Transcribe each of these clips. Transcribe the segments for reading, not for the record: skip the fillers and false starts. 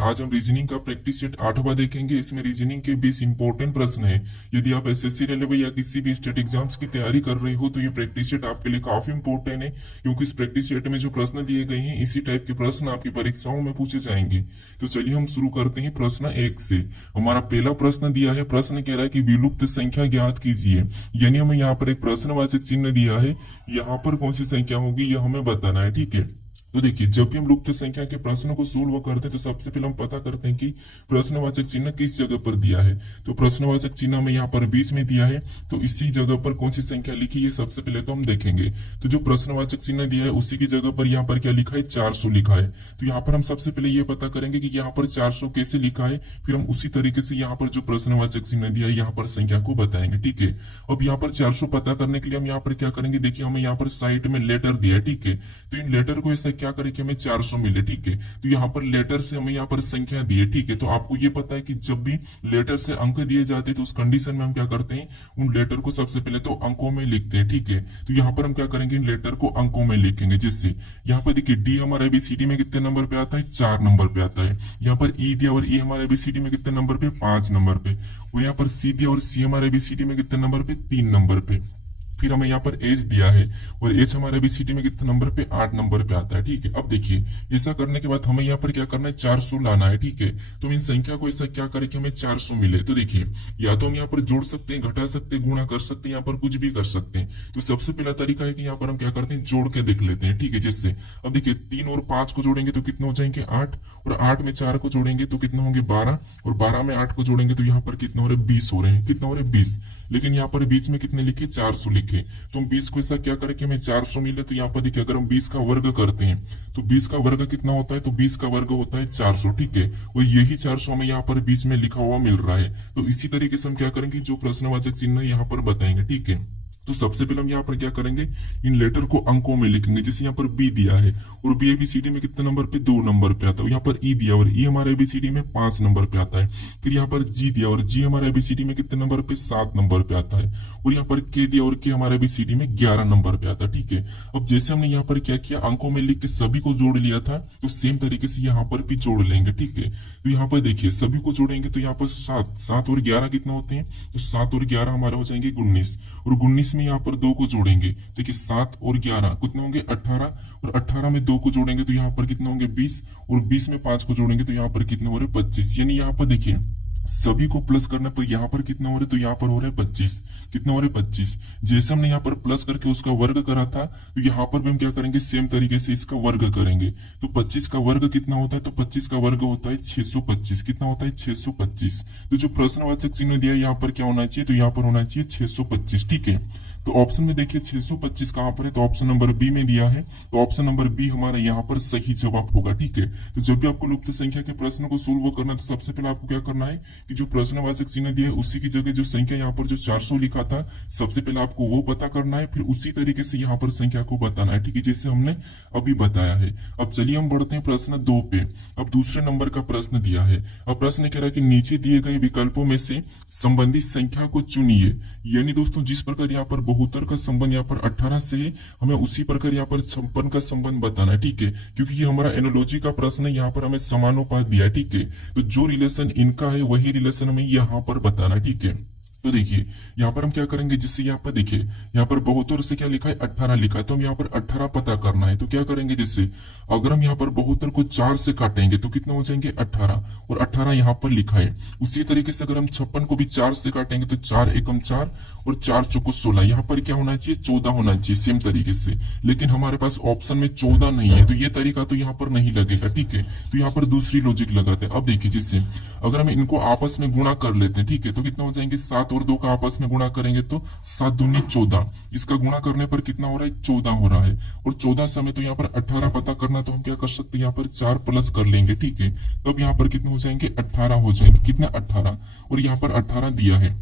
आज हम रीजनिंग का प्रैक्टिस सेट 8वां देखेंगे। इसमें रीजनिंग के 20 इंपॉर्टेंट प्रश्न है। यदि आप एसएससी रेलवे या किसी भी स्टेट एग्जाम्स की तैयारी कर रहे हो तो ये प्रैक्टिस सेट आपके लिए काफी इंपॉर्टेंट है, क्योंकि इस प्रैक्टिस सेट में जो प्रश्न दिए गए हैं इसी टाइप के प्रश्न आपकी परीक्षाओं में पूछे जाएंगे। तो चलिए हम शुरू करते हैं प्रश्न 1 से। हमारा पहला प्रश्न दिया है, प्रश्न कह रहा है कि विलुप्त संख्या ज्ञात कीजिए। यानी हमें यहाँ पर एक प्रश्नवाचक चिन्ह दिया है, यहाँ पर कौन सी संख्या होगी यह हमें बताना है। ठीक है, तो देखिए जब भी हम लुप्त संख्या के प्रश्नों को सोल्व करते हैं तो सबसे पहले हम पता करते हैं कि प्रश्नवाचक चिन्ह किस जगह पर दिया है। तो प्रश्नवाचक चिन्ह हमें यहाँ पर बीच में दिया है, तो इसी जगह पर कौन सी संख्या लिखी है सबसे पहले तो हम देखेंगे। तो जो प्रश्नवाचक चिन्ह दिया है उसी की जगह पर यहाँ पर क्या लिखा है, 400 लिखा है। तो यहाँ पर हम सबसे पहले ये पता करेंगे कि यहाँ पर 400 कैसे लिखा है, फिर हम उसी तरीके से यहाँ पर जो प्रश्नवाचक चिन्ह दिया है यहाँ पर संख्या को बताएंगे। ठीक है, अब यहाँ पर 400 पता करने के लिए हम यहाँ पर क्या करेंगे, देखिए हमें यहाँ पर साइड में लेटर दिया है। ठीक है, तो इन लेटर को ऐसा क्या करें कि हमें 400 मिले। ठीक है, तो यहाँ पर लेटर से हमें यहाँ पर संख्या दी है। ठीक है, तो आपको ये पता है कि जब भी लेटर से अंक दिए जाते हैं तो उस कंडीशन में हम क्या करते हैं, उन लेटर को सबसे पहले तो अंकों में लिखते हैं। ठीक है, तो यहाँ पर हम क्या करेंगे, इन लेटर को अंकों में लिखेंगे, जिससे यहाँ पर देखिए डी हमारा एबीसीडी में कितने नंबर पे आता है, 4 नंबर पे आता है। यहाँ पर ई दिया और ई हमारे एबीसीडी में कितने नंबर पे, 5 नंबर पे। और यहाँ पर सी दिया और सी हमारे एबीसीडी में कितने नंबर पे, 3 नंबर पे। फिर हमें यहाँ पर एच दिया है और एच हमारे एबीसीडी में कितने नंबर पे, 8 नंबर पे आता है। ठीक है, अब देखिए ऐसा करने के बाद हमें यहाँ पर क्या करना है, 400 लाना है। ठीक है, तो इन संख्या को ऐसा क्या करें कि हमें 400 मिले। तो देखिए या तो हम यहाँ पर जोड़ सकते हैं, घटा सकते हैं, गुणा कर सकते हैं, यहाँ पर कुछ भी कर सकते हैं। तो सबसे पहला तरीका है कि यहाँ पर हम क्या करते हैं, जोड़ के देख लेते हैं। ठीक है, जिससे अब देखिए 3 और 5 को जोड़ेंगे तो कितने हो जाएंगे, 8, और 8 में 4 को जोड़ेंगे तो कितने होंगे, 12, और 12 में 8 को जोड़ेंगे तो यहाँ पर कितने हो रहे, 20 हो रहे हैं। कितना हो रहे, 20। लेकिन यहाँ पर बीच में कितने लिखे, 400 लिखे। तो हम 20 को ऐसा क्या करें कि हमें 400 मिले। तो यहाँ पर देखिए अगर हम 20 का वर्ग करते हैं तो 20 का वर्ग कितना होता है, तो 20 का वर्ग होता है 400। ठीक है, और यही 400 हमें यहाँ पर बीच में लिखा हुआ मिल रहा है। तो इसी तरीके से हम क्या करेंगे, जो प्रश्नवाचक चिन्ह यहाँ पर बताएंगे। ठीक है, तो सबसे पहले हम यहाँ पर क्या करेंगे, इन लेटर को अंकों में लिखेंगे। जैसे यहाँ पर बी दिया है और बी एबीसीडी में कितने नंबर पे, 2 नंबर पे आता है। यहाँ पर ई दिया और ई हमारे एबीसीडी में 5 नंबर पे आता है। फिर यहाँ पर जी दिया और जी हमारे एबीसीडी में कितने नंबर पे, 7 नंबर पे आता है। और यहाँ पर के दिया और के हमारे एबीसीडी में 11 नंबर पे आता है। ठीक है, अब जैसे हमने यहाँ पर क्या किया, अंकों में लिख के सभी को जोड़ लिया था, तो सेम तरीके से यहाँ पर भी जोड़ लेंगे। ठीक है, तो यहाँ पर देखिए सभी को जोड़ेंगे तो यहाँ पर 7 और 11 कितने होते हैं, तो 7 और 11 हमारे हो जाएंगे 19, और 19 में यहाँ पर 2 को जोड़ेंगे। देखिए 7 और 11 कितने होंगे, 18, और 18 में 2 को जोड़ेंगे तो यहाँ पर कितने होंगे, 20, और 20 में 5 को जोड़ेंगे तो यहाँ पर कितने हो रहे, 25। यानी यहाँ पर देखिए सभी को प्लस करने पर यहाँ पर कितना हो रहे, तो यहाँ पर हो रहे 25। कितना हो रहे, 25। जैसे हमने यहाँ पर प्लस करके उसका वर्ग करा था, तो यहाँ पर भी हम क्या करेंगे, सेम तरीके से इसका वर्ग करेंगे। तो 25 का वर्ग कितना होता है, तो 25 का वर्ग होता है 625। कितना होता है, 625। तो जो प्रश्नवाचक चिन्ह दिया है यहाँ पर क्या होना चाहिए, तो यहाँ पर होना चाहिए 625। ठीक है, तो ऑप्शन में देखिए 625 कहां पर है, तो ऑप्शन नंबर बी में दिया है। तो ऑप्शन नंबर बी हमारा यहाँ पर सही जवाब होगा। ठीक है, तो जब भी आपको लुप्त संख्या के प्रश्न को सोल्व करना है तो सबसे पहले आपको क्या करना है कि जो प्रश्नवाचक चिन्ह दिया है उसी की जगह जो संख्या यहाँ पर जो 400 लिखा था, सबसे पहले आपको वो पता करना है, फिर उसी तरीके से यहाँ पर संख्या को बताना है। ठीक है, जैसे हमने अभी बताया है। अब चलिए हम बढ़ते हैं प्रश्न 2 पे। अब दूसरे नंबर का प्रश्न दिया है। अब प्रश्न कह रहा है कि नीचे दिए गए विकल्पों में से संबंधित संख्या को चुनिए। यानी दोस्तों जिस प्रकार यहाँ पर बहुतर का संबंध यहाँ पर 18 से है, हमें उसी प्रकार यहाँ पर 56 का संबंध बताना है। ठीक है, क्योंकि ये हमारा एनोलॉजी का प्रश्न है, यहाँ पर हमें समानुपात दिया है। ठीक है, तो जो रिलेशन इनका है वही रिलेशन हमें यहाँ पर बताना है। ठीक है, तो देखिए यहाँ पर हम क्या करेंगे, जिससे यहाँ पर देखिए यहाँ पर बहुतर से क्या लिखा है, 18 लिखा है, तो हम यहाँ पर 18 पता करना है। तो क्या करेंगे, जैसे अगर हम यहाँ पर बहुतर को 4 से काटेंगे तो कितना हो जाएंगे, 18, और 18 यहाँ पर लिखा है। उसी तरीके से अगर हम 56 को भी 4 से काटेंगे तो 4 एकम 4 और 4 चौको 16, यहाँ पर क्या होना चाहिए, 14 होना चाहिए सेम तरीके से। लेकिन हमारे पास ऑप्शन में 14 नहीं है, तो ये तरीका तो यहाँ पर नहीं लगेगा। ठीक है, तो यहाँ पर दूसरी लॉजिक लगाते हैं। अब देखिए जिससे अगर हम इनको आपस में गुणा कर लेते हैं, ठीक है, तो कितना हो जाएंगे, 7 और 2 का आपस में गुणा करेंगे तो 7 दूनी 14। इसका गुणा करने पर कितना हो रहा है, 14 हो रहा है। और 14 से हमें तो यहाँ पर 18 पता करना, तो हम क्या कर सकते हैं, यहाँ पर 4 प्लस कर लेंगे। ठीक है, तब यहाँ पर कितने हो जाएंगे, 18 हो जाएंगे। कितना, 18, और यहाँ पर 18 दिया है।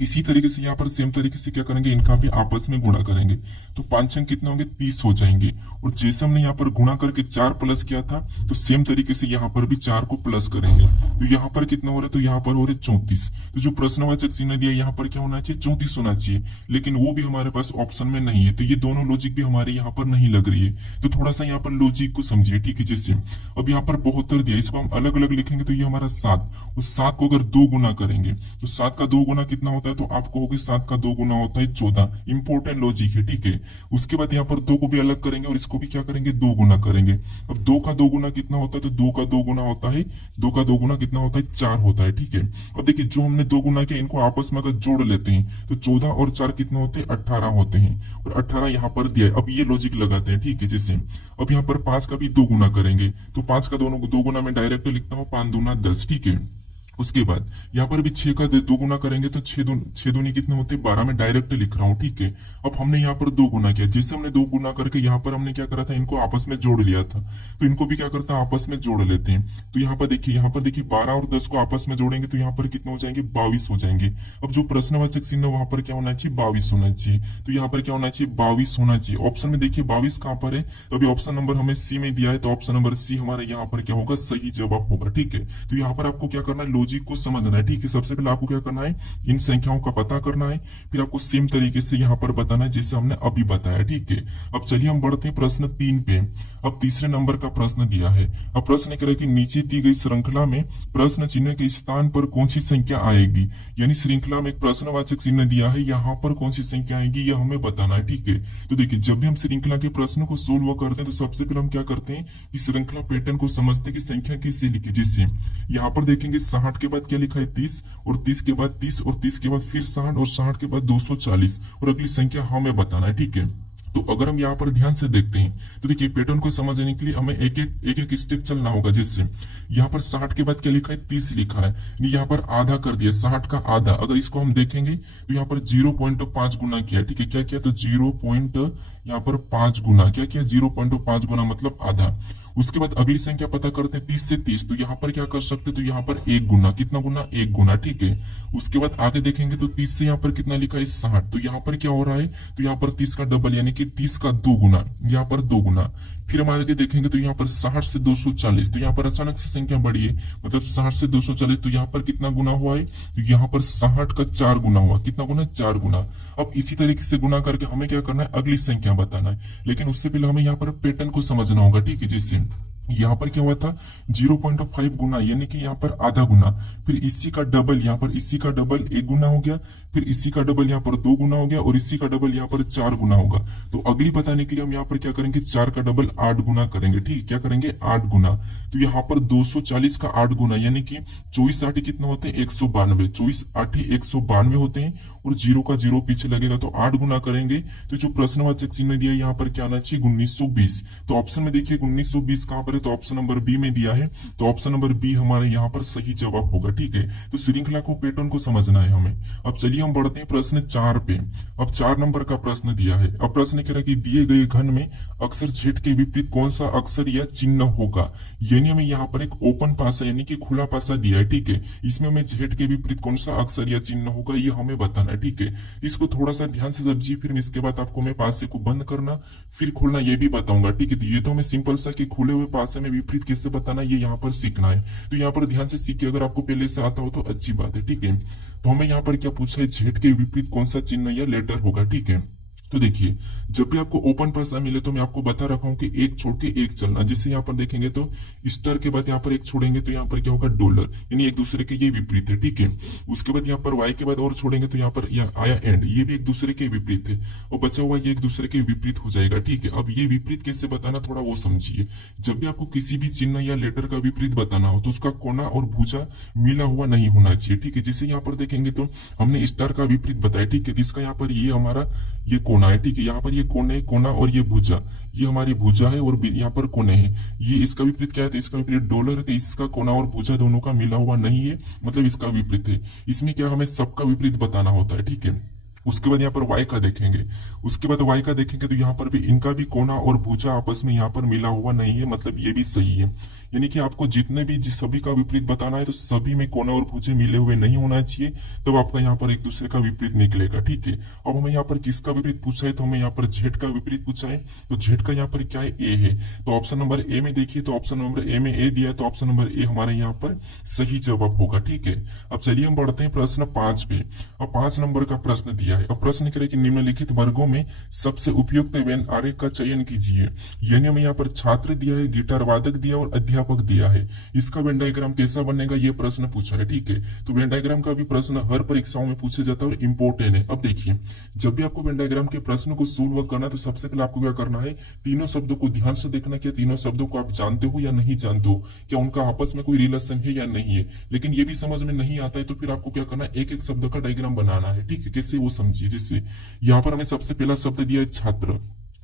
इसी तरीके से यहाँ पर सेम तरीके से क्या करेंगे, इनका भी आपस में गुणा करेंगे। तो 5 अंक कितने होंगे, 30 हो जाएंगे। और जैसे हमने यहाँ पर गुणा करके 4 प्लस किया था, तो सेम तरीके से यहाँ पर भी 4 को प्लस करेंगे। तो यहाँ पर कितना हो रहा है, तो यहाँ पर हो रहे 34। तो जो प्रश्नवाचक चिन्ह दिया यहाँ पर क्या होना चाहिए, 34 होना चाहिए, लेकिन वो भी हमारे पास ऑप्शन में नहीं है। तो ये दोनों लॉजिक भी हमारे यहाँ पर नहीं लग रही है। तो थोड़ा सा यहाँ पर लॉजिक को समझिए, ठीक है। जैसे अब यहाँ पर 72 दिया, इसको हम अलग अलग लिखेंगे तो ये हमारा 7, उस 7 को अगर 2 गुना करेंगे तो 7 का 2 गुना कितना होता है, तो आप कहोगे 7 का 2 गुना होता है 14। इंपॉर्टेंट लॉजिक है, ठीक है। उसके बाद यहाँ पर 2 को भी अलग करेंगे और इसको भी क्या करेंगे, 2 गुना करेंगे। अब 2 का 2 गुना कितना होता है, तो 2 का 2 गुना होता है, 2 का 2 गुना कितना होता है, 4 होता है, ठीक है। अब देखिए जो हमने 2 गुना किया, इनको आपस में अगर जोड़ लेते हैं तो 14 और 4 कितने होते हैं, 18 होते हैं। और 18 यहाँ पर दिया है। अब ये लॉजिक लगाते हैं, ठीक है। जैसे अब यहाँ पर 5 का भी 2 गुना करेंगे, तो 5 का दोनों 2 गुना में डायरेक्ट लिखता हूँ, 5 दूना 10, ठीक है। उसके बाद यहाँ पर भी 6 का 2 गुना करेंगे तो 6 दूनी कितने होते हैं, 12 में डायरेक्ट लिख रहा हूँ, ठीक है। अब हमने यहाँ पर 2 गुना किया, जैसे हमने 2 गुना करके यहाँ पर हमने क्या करा था, इनको आपस में जोड़ लिया था। तो इनको भी क्या करता है, आपस में जोड़ लेते हैं। तो यहाँ पर देखिए 12 और 10 को आपस में जोड़ेंगे तो यहाँ पर कितने हो जाएंगे, 22 हो जाएंगे। अब जो प्रश्नवाचक चिन्ह वहां पर क्या होना चाहिए, 22 होना चाहिए। तो यहाँ पर क्या होना चाहिए, 22 होना चाहिए। ऑप्शन में देखिए 22 कहाँ पर है, तो अभी ऑप्शन नंबर हमें सी में दिया है, तो ऑप्शन नंबर सी हमारे यहाँ पर क्या होगा, सही जवाब होगा, ठीक है। तो यहाँ पर आपको क्या करना है, लॉजिक को समझना है, ठीक है। सबसे पहले आपको क्या करना है, इन संख्याओं का पता करना है, फिर आपको सेम तरीके से यहाँ पर बताना है जैसे हमने अभी बताया, ठीक है। अब चलिए हम बढ़ते हैं प्रश्न 3 पे। अब तीसरे नंबर का प्रश्न दिया है। अब प्रश्न कह रहा है कि नीचे दी गई श्रृंखला में प्रश्न चिन्ह के स्थान पर कौन सी संख्या आएगी। यानी श्रृंखला में एक प्रश्नवाचक चिन्ह दिया है, यहाँ पर कौन सी संख्या आएगी यह हमें बताना है, ठीक है। तो देखिए जब भी हम श्रृंखला के प्रश्न को सोल्व करते हैं तो सबसे पहले हम क्या करते हैं कि श्रृंखला पैटर्न को समझते हैं कि संख्या कैसे लिखी। जिससे यहाँ पर देखेंगे 60 के बाद क्या लिखा है, 30, और 30 के बाद 30, और 30 के बाद फिर 60, और 60 के बाद 240, और अगली संख्या हमें बताना है, ठीक है। तो अगर हम यहाँ पर ध्यान से देखते हैं तो देखिए पैटर्न को समझने के लिए हमें एक स्टेप चलना होगा। जिससे यहाँ पर 60 के बाद क्या लिखा है, 30 लिखा है, यहाँ पर आधा कर दिया, 60 का आधा। अगर इसको हम देखेंगे तो यहाँ पर 0.5 गुना किया, ठीक है। क्या किया, तो 0.5 गुना क्या किया, 0.5 गुना मतलब आधा। उसके बाद अगली संख्या पता करते हैं 30 से 30, तो यहाँ पर क्या कर सकते हैं, तो यहाँ पर 1 गुना, कितना गुना, 1 गुना, ठीक है। उसके बाद आगे देखेंगे तो 30 से यहाँ पर कितना लिखा है, 60, तो यहाँ पर क्या हो रहा है, तो यहाँ पर 30 का डबल यानी कि 30 का 2 गुना, यहाँ पर 2 गुना। फिर हम आगे देखेंगे तो यहाँ पर 60 से 240, तो यहाँ पर अचानक से संख्या बढ़ी है, मतलब 60 से 240, तो यहाँ पर कितना गुना हुआ है, तो यहाँ पर 60 का 4 गुना हुआ, कितना गुना, 4 गुना। अब इसी तरीके से गुना करके हमें क्या करना है, अगली संख्या बताना है, लेकिन उससे पहले हमें यहाँ पर पैटर्न को समझना होगा, ठीक है। जिससे यहाँ पर क्या हुआ था, 0.5 गुना यानी कि यहाँ पर आधा गुना, फिर इसी का डबल, यहाँ पर इसी का डबल 1 गुना हो गया, फिर इसी का डबल यहाँ पर 2 गुना हो गया, और इसी का डबल यहाँ पर 4 गुना होगा। तो अगली बताने के लिए हम यहाँ पर क्या करेंगे, 4 का डबल 8 गुना करेंगे, ठीक, क्या करेंगे, 8 गुना। तो यहाँ पर 240 का 8 गुना यानी कि 24 8 कितना होते हैं, 192, 24 8 192 होते हैं, और 0 का 0 पीछे लगेगा, तो 8 गुना करेंगे। तो जो प्रश्नवाचक चिन्ह दिया यहाँ पर क्या आना चाहिए, 1920। तो ऑप्शन में देखिए 1920 कहां पर है, तो ऑप्शन नंबर बी में दिया है, तो ऑप्शन नंबर बी हमारे यहाँ पर सही जवाब होगा, ठीक है। तो श्रृंखला को पैटर्न को समझना है हमें। अब चलिए हम बढ़ते हैं प्रश्न 4 पे। अब 4 नंबर का प्रश्न दिया है। अब प्रश्न कह रहा है कि दिए गए घन में अक्षर Z के विपरीत कौन सा अक्षर या चिन्ह होगा। यानी हमें यहाँ पर एक ओपन पासा यानी कि खुला पासा दिया है, ठीक है। इसमें हमें Z के विपरीत कौन सा अक्षर या चिन्ह होगा ये हमें बताना है, ठीक है। इसको थोड़ा सा ध्यान से समझिए, फिर इसके बाद आपको मैं पासे को बंद करना फिर खोलना ये भी बताऊंगा, ठीक है। तो ये तो हमें सिंपल सा कि खुले हुए पासे में विपरीत कैसे बताना ये यहाँ पर सीखना है। तो यहाँ पर ध्यान से सीखिए, अगर आपको पहले से आता हो तो अच्छी बात है, ठीक है। तो हमें यहाँ पर क्या पूछा है, Z के विपरीत कौन सा चिन्ह या लेटर होगा, ठीक है। तो देखिए जब भी आपको ओपन पासा मिले तो मैं आपको बता रखा हूं कि एक छोड़ के एक चलना। जैसे यहाँ पर देखेंगे तो स्टार के बाद यहाँ पर एक छोड़ेंगे तो यहाँ पर क्या होगा, डॉलर, यानी एक दूसरे के ये विपरीत है, ठीक है। उसके बाद यहाँ पर वाई के बाद और छोड़ेंगे तो यहाँ पर आया एंड, ये भी एक दूसरे के विपरीत है, और बचा हुआ ये एक दूसरे के विपरीत हो जाएगा, ठीक है। अब ये विपरीत कैसे बताना थोड़ा वो समझिए। जब भी आपको किसी भी चिन्ह या लेटर का विपरीत बताना हो तो उसका कोना और भुजा मिला हुआ नहीं होना चाहिए, ठीक है। जैसे यहाँ पर देखेंगे तो हमने स्टार का विपरीत बताया, ठीक है। इसका यहाँ पर ये हमारा ये कोना है, ठीक है। यहाँ पर ये कोने कोना और ये भुजा, ये हमारी भुजा है, और यहाँ पर कोने है। ये इसका विपरीत क्या है, तो इसका विपरीत डॉलर है, तो इसका कोना और भुजा दोनों का मिला हुआ नहीं है, मतलब इसका विपरीत है। इसमें क्या हमें सबका विपरीत बताना होता है, ठीक है। उसके बाद यहाँ पर y का देखेंगे, उसके बाद y का देखेंगे तो यहाँ पर भी इनका भी कोना और भुजा आपस में यहाँ पर मिला हुआ नहीं है, मतलब ये भी सही है। यानी कि आपको जितने भी जिस सभी का विपरीत बताना है तो सभी में कोने और भुजे मिले हुए नहीं होना चाहिए, तब आपका यहाँ पर एक दूसरे का विपरीत निकलेगा। ठीक है, अब हमें यहाँ पर किसका विपरीत पूछा है, तो हमें यहाँ पर जेड का विपरीत पूछा है। तो जेड का यहाँ पर क्या है, ए है। तो ऑप्शन नंबर ए में देखिए, तो ऑप्शन नंबर ए में ए दिया है, तो ऑप्शन नंबर ए हमारे यहाँ पर सही जवाब होगा। ठीक है, अब चलिए हम बढ़ते हैं प्रश्न 5 पे। अब 5 नंबर का प्रश्न दिया है। अब प्रश्न करें कि निम्नलिखित वर्गों में सबसे उपयुक्त वेन आरेख का चयन कीजिए। यानी हमें यहाँ पर छात्र दिया है, गिटार वादक दिया और अध्यापक दिया है। इसका वेन डायग्राम कैसा बनेगा, ये प्रश्न पूछा है। ठीक है, तो वेन डायग्राम का भी प्रश्न हर परीक्षाओं में पूछा जाता है और इंपॉर्टेंट है। अब देखिए, जब भी आपको वेन डायग्राम के प्रश्न को सोल्व करना है तो सबसे पहले आपको क्या करना है, तीनों शब्दों को ध्यान से देखना, क्या तीनों शब्दों को आप जानते हो या नहीं जानते हो, क्या उनका आपस में कोई रिलेशन है या नहीं है। लेकिन ये भी समझ में नहीं आता है तो फिर आपको क्या करना है, एक एक शब्द का डायग्राम बनाना है। ठीक है, कैसे वो समझिए। जैसे यहाँ पर हमें सबसे पहला शब्द दिया है छात्र,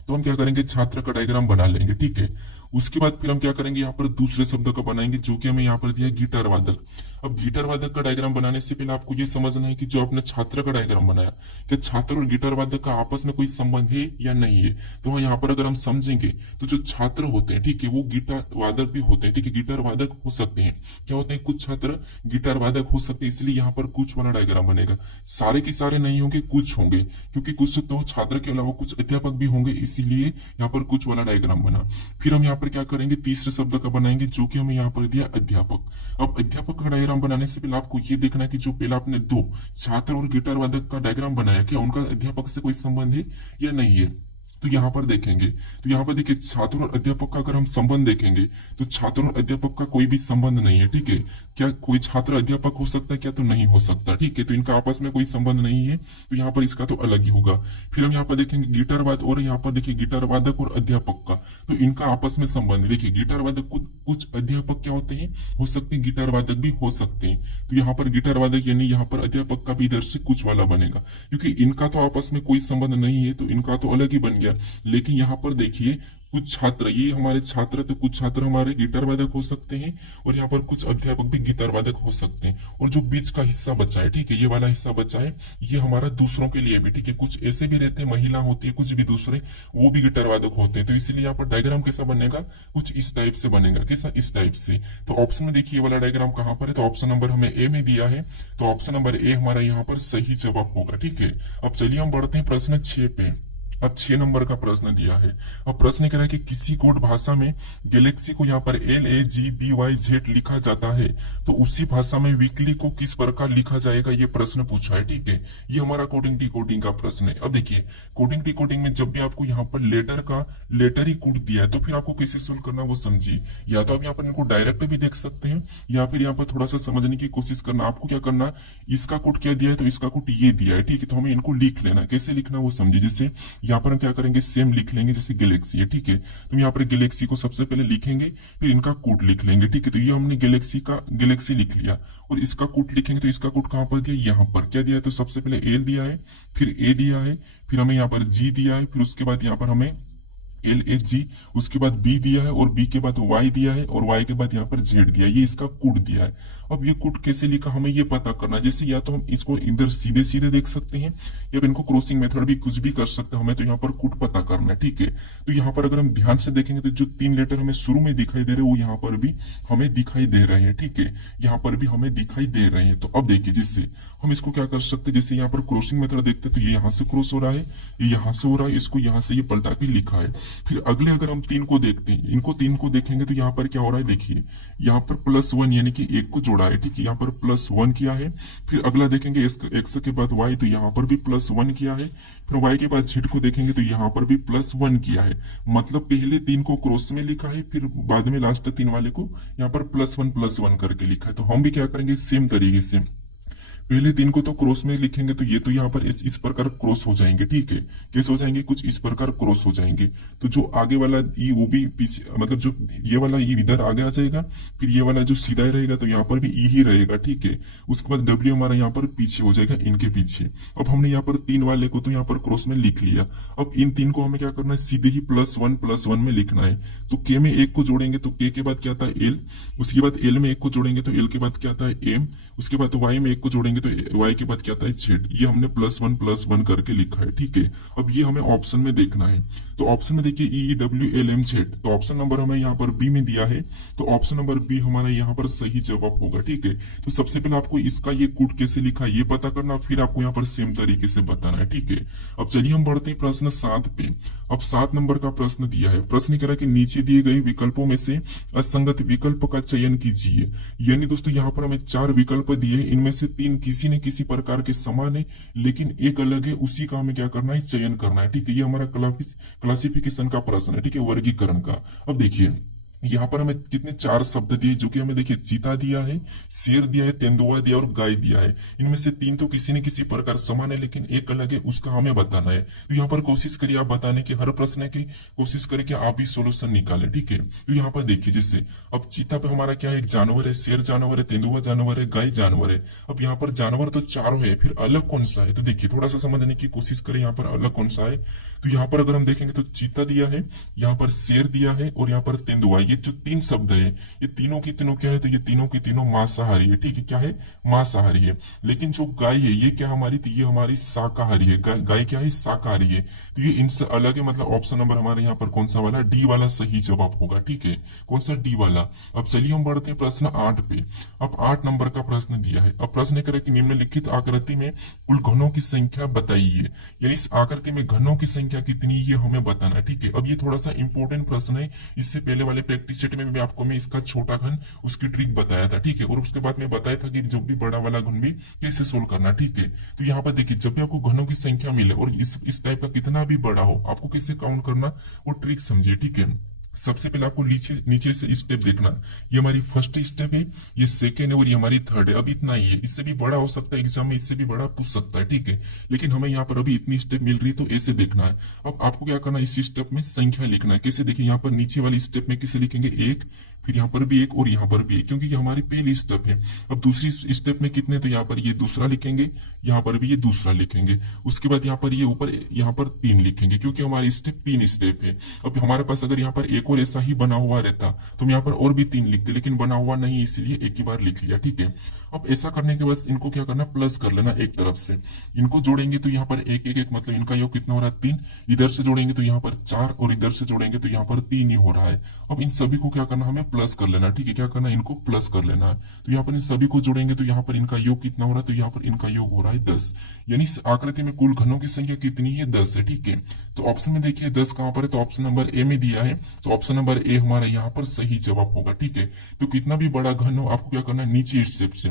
तो हम क्या करेंगे, छात्र का डायग्राम बना लेंगे। ठीक है, उसके बाद फिर हम क्या करेंगे, यहाँ पर दूसरे शब्द का बनाएंगे जो कि हमें यहाँ पर दिया है गिटार वादक। अब गिटार वादक का डायग्राम बनाने से पहले आपको ये समझना है कि जो आपने छात्र का डायग्राम बनाया, क्या छात्र और गिटार वादक का आपस में कोई संबंध है या नहीं है। तो हाँ, यहाँ पर अगर हम समझेंगे तो जो छात्र होते हैं, ठीक है, वो गिटार वादक भी होते हैं। ठीक है, गिटार वादक हो सकते हैं, क्या होते हैं, कुछ छात्र गिटार वादक हो सकते हैं, इसलिए यहाँ पर कुछ वाला डायग्राम बनेगा। सारे के सारे नहीं होंगे, कुछ होंगे, क्योंकि कुछ तो छात्र के अलावा कुछ अध्यापक भी होंगे, इसीलिए यहाँ पर कुछ वाला डायग्राम बना। फिर हम यहाँ पर क्या करेंगे, तीसरे शब्द का बनाएंगे जो कि हमें यहाँ पर दिया अध्यापक। अब अध्यापक का डायग्राम बनाने से पहले आपको ये देखना है कि जो पहले आपने दो छात्र और गिटार वादक का डायग्राम बनाया, क्या उनका अध्यापक से कोई संबंध है या नहीं है। तो यहाँ पर देखेंगे, तो यहाँ पर देखिए छात्र और अध्यापक का अगर हम संबंध देखेंगे तो छात्र और अध्यापक का कोई भी संबंध नहीं है। ठीक है, क्या कोई छात्र अध्यापक हो सकता है, क्या तो नहीं हो सकता। ठीक है, तो इनका आपस में कोई संबंध नहीं है, तो यहाँ पर इसका तो अलग ही होगा। फिर हम यहाँ पर देखेंगे गिटार वादक, और यहाँ पर देखिए गिटार वादक और अध्यापक का, तो इनका आपस में संबंध देखिए, गिटार वादक कुछ अध्यापक क्या होते हैं, हो सकते हैं गिटार वादक भी हो सकते हैं। तो यहाँ पर गिटार वादक यानी यहाँ पर अध्यापक का भी इधर से कुछ वाला बनेगा, क्योंकि इनका तो आपस में कोई संबंध नहीं है, तो इनका तो अलग ही बन गया। लेकिन यहाँ पर देखिए कुछ छात्र, ये हमारे छात्र, तो कुछ छात्र हमारे गिटार वादक हो सकते हैं और यहाँ पर कुछ अध्यापक भी गिटार वादक हो सकते हैं। और जो बीच का हिस्सा बचा है, ठीक है, ये वाला हिस्सा बचा है, ये हमारा दूसरों के लिए भी। ठीक है, कुछ ऐसे भी रहते हैं, महिला होती है, कुछ भी दूसरे वो भी गिटार वादक होते हैं। तो इसीलिए यहाँ पर डायग्राम कैसा बनेगा, कुछ इस टाइप से बनेगा। कैसा, इस टाइप से। तो ऑप्शन में देखिए वाला डायग्राम कहाँ पर है, तो ऑप्शन नंबर हमें ए में दिया है, तो ऑप्शन नंबर ए हमारा यहाँ पर सही जवाब होगा। ठीक है, अब चलिए हम बढ़ते हैं प्रश्न 6 पे। अब 6 नंबर का प्रश्न दिया है। अब प्रश्न कह रहा है कि किसी कोड भाषा में गैलेक्सी को यहाँ पर LAGBYZ लिखा जाता है, तो उसी भाषा में वीकली को किस प्रकार लिखा जाएगा, ये प्रश्न पूछा है। ठीक है, ये हमारा कोडिंग डिकोडिंग का प्रश्न है। अब देखिए, कोडिंग डिकोडिंग में जब भी आपको यहाँ पर लेटर ही कोड दिया है, तो फिर आपको कैसे सोल्व करना वो समझिए। या तो आप यहाँ पर इनको डायरेक्ट भी देख सकते हैं, या फिर यहाँ पर थोड़ा सा समझने की कोशिश करना। आपको क्या करना, इसका कोड क्या दिया है, तो इसका कोड ये दिया है। ठीक है, तो हमें इनको लिख लेना, कैसे लिखना वो समझिए। जैसे यहाँ पर हम क्या करेंगे, सेम लिख लेंगे, जैसे गैलेक्सी है। ठीक है, तो यहाँ पर गैलेक्सी को सबसे पहले लिखेंगे, फिर इनका कोड लिख लेंगे। ठीक है, तो ये हमने गैलेक्सी लिख लिया, और इसका कोड लिखेंगे, तो इसका कोड कहाँ पर दिया, यहाँ पर क्या दिया है, तो सबसे पहले एल दिया है, फिर ए दिया है, फिर हमें यहाँ पर जी दिया है, फिर उसके बाद यहाँ पर हमें LHG, उसके बाद बी दिया है, और बी के बाद वाई दिया है, और वाई के बाद यहाँ पर जेड दिया है। ये इसका कोड दिया है। अब ये कोड कैसे लिखा हमें ये पता करना। जैसे या तो हम इसको इधर सीधे सीधे देख सकते हैं, या इनको क्रॉसिंग मेथड भी कुछ भी कर सकते हैं। हमें तो यहाँ पर कोड पता करना है। ठीक है, तो यहाँ पर अगर हम ध्यान से देखेंगे तो जो 3 लेटर हमें शुरू में दिखाई दे रहे हैं वो यहाँ पर भी हमें दिखाई दे रहे हैं। ठीक है, यहाँ पर भी हमें दिखाई दे रहे हैं। तो अब देखिए, जिससे हम इसको क्या कर सकते हैं, जैसे यहाँ पर क्रॉसिंग मेथड देखते हैं तो ये यहाँ से क्रॉस हो रहा है, ये यहाँ से हो रहा है, इसको यहाँ से ये पलटा के लिखा है। फिर अगले अगर हम 3 को देखते हैं, इनको 3 को देखेंगे तो यहाँ पर क्या हो रहा है, देखिए यहाँ पर +1 यानी कि 1 को जोड़ा है। ठीक है, यहाँ पर +1 किया है। फिर अगला देखेंगे x के बाद y, तो यहाँ पर भी +1 किया है। फिर y के बाद z को देखेंगे तो यहाँ पर भी +1 किया है। मतलब पहले 3 को क्रॉस में लिखा है, फिर बाद में लास्ट 3 वाले को यहाँ पर +1 करके लिखा है। तो हम भी क्या करेंगे, सेम तरीके से पहले 3 को तो क्रॉस में लिखेंगे, तो ये तो यहाँ पर इस प्रकार क्रॉस हो जाएंगे। ठीक है, कैसे हो जाएंगे, कुछ इस प्रकार क्रॉस हो जाएंगे। तो जो आगे वाला ई वो भी पीछे, मतलब जो ये वाला ई इधर आगे आ जाएगा, फिर ये वाला जो सीधा ही रहेगा तो यहाँ पर भी ई ही रहेगा। ठीक है, उसके बाद डब्ल्यू हमारा यहाँ पर पीछे हो जाएगा, इनके पीछे। अब हमने यहाँ पर 3 वाले को तो यहाँ पर क्रॉस में लिख लिया। अब इन 3 को हमें क्या करना है, सीधे ही +1 में लिखना है। तो के में 1 को जोड़ेंगे तो के के बाद क्या आता है, एल, उसके बाद एल में 1 को जोड़ेंगे तो एल के बाद क्या आता है, एम, उसके बाद वाई में 1 को जोड़ेंगे देखेंगे तो वाई के बाद क्या आता है जेड, ये हमने +1 करके लिखा है, ठीक है। अब ये हमें ऑप्शन में देखना है, तो ऑप्शन में देखिए EWLMZ, तो ऑप्शन नंबर हमें यहाँ पर बी में दिया है, तो ऑप्शन नंबर बी हमारा यहाँ पर सही जवाब होगा, ठीक है। तो सबसे पहले आपको इसका ये कोड कैसे लिखा है ये पता करना, फिर आपको यहाँ पर सेम तरीके से बताना है, ठीक है। अब चलिए हम बढ़ते हैं प्रश्न 7 पे। अब 7 नंबर का प्रश्न दिया है, प्रश्न कह रहा है कि नीचे दिए गए विकल्पों में से असंगत विकल्प का चयन कीजिए। यानी दोस्तों यहाँ पर हमें 4 विकल्प दिए, इनमें से 3 किसी न किसी प्रकार के समान है, लेकिन एक अलग है, उसी का हमें क्या करना है, चयन करना है, ठीक है। ये हमारा क्लासिफिकेशन का प्रश्न है, ठीक है, वर्गीकरण का। अब देखिए यहाँ पर हमें कितने 4 शब्द दिए, जो कि हमें देखिए चीता दिया है, शेर दिया है, तेंदुआ दिया और गाय दिया है। इनमें से 3 तो किसी न किसी प्रकार समान है, लेकिन एक अलग है, उसका हमें बताना है। तो यहाँ पर कोशिश करिए आप बताने की, हर प्रश्न की कोशिश करें कि आप भी सोल्यूशन निकालें, ठीक है। तो यहाँ पर देखिए जैसे अब चीता पे हमारा क्या है, एक जानवर है, शेर जानवर है, तेंदुआ जानवर है, गाय जानवर है। अब यहाँ पर जानवर तो 4 है, फिर अलग कौन सा है, तो देखिए थोड़ा सा समझने की कोशिश करें यहाँ पर अलग कौन सा है। तो यहाँ पर अगर हम देखेंगे तो चीता दिया है, यहाँ पर शेर दिया है और यहाँ पर तेंदुआ, ये जो 3 शब्द है, ये तीनों की तीनों क्या है, तो ये तीनों की तीनों मांसाहारी है, ठीक है, क्या है, मांसाहारी है। लेकिन जो गाय है ये क्या हमारी, तो ये हमारी शाकाहारी है, गाय क्या है, शाकाहारी है। तो ये इनसे अलग है, मतलब ऑप्शन नंबर हमारे यहाँ पर कौन सा वाला, डी वाला सही जवाब होगा, ठीक है, कौन सा, डी वाला। अब चलिए हम बढ़ते हैं प्रश्न 8 पे। अब 8 नंबर का प्रश्न दिया है। अब प्रश्न करें कि निम्नलिखित आकृति में कुल घनों की संख्या बताइए, यानी इस आकृति में घनों की संख्या कितनी ये हमें बताना है, ठीक है। अब ये थोड़ा सा इंपॉर्टेंट प्रश्न है, इससे पहले वाले प्रैक्टिस सेट में भी आपको मैं इसका छोटा घन उसकी ट्रिक बताया था, ठीक है, और उसके बाद में बताया था कि जब भी बड़ा वाला घन भी कैसे सोल्व करना, ठीक है। तो यहाँ पर देखिए जब भी आपको घनों की संख्या मिले और इस टाइप का कितना भी बड़ा हो, आपको कैसे काउंट करना वो ट्रिक समझिए, ठीक है। सबसे पहले आपको नीचे नीचे से स्टेप देखना, ये हमारी फर्स्ट स्टेप है, ये सेकेंड है और ये हमारी थर्ड है। अब इतना ही है, इससे भी बड़ा हो सकता है, एग्जाम में इससे भी बड़ा पूछ सकता है, ठीक है, लेकिन हमें यहाँ पर अभी इतनी स्टेप मिल रही है तो ऐसे देखना है। अब आपको क्या करना है, इस स्टेप में संख्या लिखना है। कैसे देखिए यहाँ पर नीचे वाली स्टेप में कैसे लिखेंगे, 1, फिर यहाँ पर भी 1 और यहाँ पर भी 1, क्योंकि ये हमारी पहली स्टेप है। अब दूसरी स्टेप में कितने, तो यहाँ पर ये दूसरा लिखेंगे, यहाँ पर भी ये दूसरा लिखेंगे, उसके बाद यहाँ पर ये ऊपर यहाँ पर 3 लिखेंगे, क्योंकि हमारी स्टेप 3 स्टेप है। अब हमारे पास अगर यहाँ पर एक और ऐसा ही बना हुआ रहता तो हम यहाँ पर और भी 3 लिखते, लेकिन बना हुआ नहीं, इसलिए एक ही बार लिख लिया, ठीक है। अब ऐसा करने के बाद इनको क्या करना, प्लस कर लेना एक तरफ से, इनको जोड़ेंगे तो यहाँ पर 1 1 1, मतलब इनका योग कितना हो रहा है, 3, इधर से जोड़ेंगे तो यहाँ पर 4 और इधर से जोड़ेंगे तो यहाँ पर 3 ही हो रहा है। अब इन सभी को क्या करना, हमें प्लस कर लेना, ठीक है, क्या करना, इनको प्लस कर लेना है। तो यहाँ पर इन सभी को जोड़ेंगे तो यहाँ पर इनका योग कितना हो रहा है, तो यहाँ पर इनका योग हो रहा है 10, यानी इस आकृति में कुल घनों की संख्या कितनी है, 10 है, ठीक है। तो ऑप्शन में देखिए 10 कहां पर है, तो ऑप्शन नंबर ए में दिया है, तो ऑप्शन नंबर ए हमारा यहाँ पर सही जवाब होगा, ठीक है। तो कितना भी बड़ा घन हो आपको क्या करना है, नीचे स्टेप से,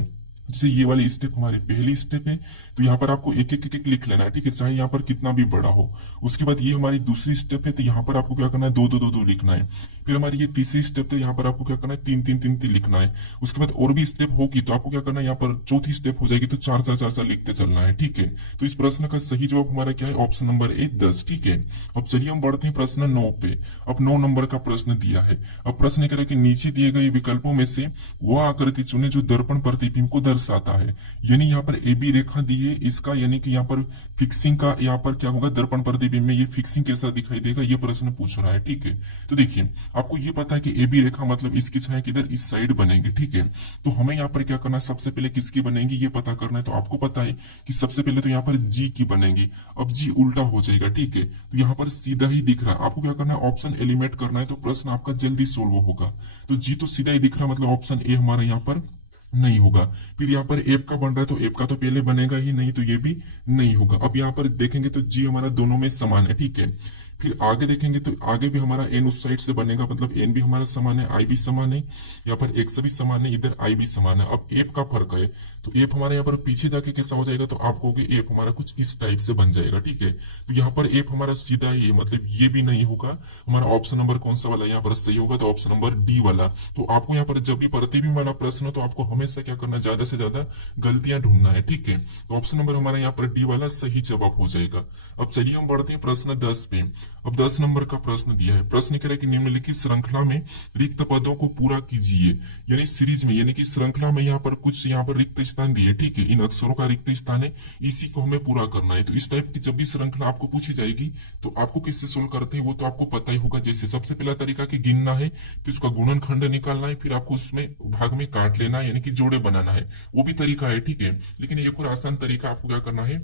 जैसे ये वाली स्टेप हमारी पहली स्टेप है, तो यहाँ पर आपको एक एक एक एक लिख लेना है, ठीक है, चाहे यहाँ पर कितना भी बड़ा हो। उसके बाद ये हमारी दूसरी स्टेप है, तो यहाँ पर आपको क्या करना है, 2 2 2 2 लिखना है। फिर हमारी ये तीसरी स्टेप, तो यहाँ पर आपको क्या करना है, 3 3 3 3 लिखना है। उसके बाद और भी स्टेप होगी तो आपको क्या करना है, यहाँ पर चौथी स्टेप हो जाएगी तो 4 4 4 4 लिखते चलना है, ठीक है। तो इस प्रश्न का सही जवाब हमारा क्या है, ऑप्शन नंबर ए 10, ठीक है। अब चलिए हम बढ़ते हैं प्रश्न 9 पे। अब 9 नंबर का प्रश्न दिया है। अब प्रश्न कह रहा है कि नीचे दिए गए विकल्पों में से वह आकृति चुने जो दर्पण प्रतिबिंब को दर्शाता है, यानी यहाँ पर ए बी रेखा दी है, इसका यानी कि यहाँ पर फिक्सिंग का यहाँ पर क्या होगा, दर्पण प्रतिबिंब में ये फिक्सिंग कैसा दिखाई देगा, ये प्रश्न पूछ रहा है, ठीक है। तो देखिए आपको ये पता है कि ए बी रेखा मतलब इसकी छाया किधर, इस साइड बनेगी, ठीक है। तो हमें यहाँ पर क्या करना है, सबसे पहले किसकी बनेगी ये पता करना है। तो आपको पता है कि सबसे पहले तो यहाँ पर जी की बनेगी। अब जी उल्टा हो जाएगा, ठीक है, तो यहाँ पर सीधा ही दिख रहा है, आपको क्या करना है, ऑप्शन एलिमिनेट करना है, तो प्रश्न आपका जल्दी सोल्व होगा। तो जी तो सीधा ही दिख रहा है, मतलब ऑप्शन ए हमारा यहाँ पर नहीं होगा। फिर यहाँ पर एप का बन रहा है, तो एप का तो पहले बनेगा ही नहीं, तो ये भी नहीं होगा। अब यहाँ पर देखेंगे तो जी हमारा दोनों में समान है, ठीक है। फिर आगे देखेंगे तो आगे भी हमारा एन उस साइड से बनेगा, मतलब एन भी हमारा समान है, आई भी समान है, यहाँ पर एक्स भी समान है, इधर आई भी समान है। अब एप का फर्क है, तो एप हमारे यहाँ पर पीछे जाके कैसा हो जाएगा, तो आप कहोगे एप हमारा कुछ इस टाइप से बन जाएगा, ठीक है। तो यहाँ पर एप हमारा सीधा ही, मतलब ये भी नहीं होगा। हमारा ऑप्शन नंबर कौन सा वाला यहाँ पर सही होगा, तो ऑप्शन नंबर डी वाला। तो आपको यहाँ पर जब भी प्रतिबिंब वाला प्रश्न हो तो आपको हमेशा क्या करना है, ज्यादा से ज्यादा गलतियां ढूंढना है, ठीक है। तो ऑप्शन नंबर हमारा यहाँ पर डी वाला सही जवाब हो जाएगा। अब चलिए हम बढ़ते हैं प्रश्न 10 पे। अब 10 नंबर का प्रश्न दिया है। प्रश्न कह रहा है कि निम्नलिखित श्रृंखला में रिक्त पदों को पूरा कीजिए। यानी सीरीज में, यानी कि श्रृंखला में यहाँ पर कुछ यहाँ पर रिक्त स्थान दिए, ठीक है, इन अक्षरों का रिक्त स्थान है, इसी को हमें पूरा करना है। तो इस टाइप की जब भी श्रृंखला आपको पूछी जाएगी तो आपको किससे सोल्व करते हैं वो तो आपको पता ही होगा। जैसे सबसे पहला तरीका कि गिनना है, फिर उसका गुणनखंड निकालना है, फिर आपको उसमें भाग में काट लेना है, यानी कि जोड़े बनाना है, वो भी तरीका है, ठीक है। लेकिन एक और आसान तरीका आपको क्या करना है,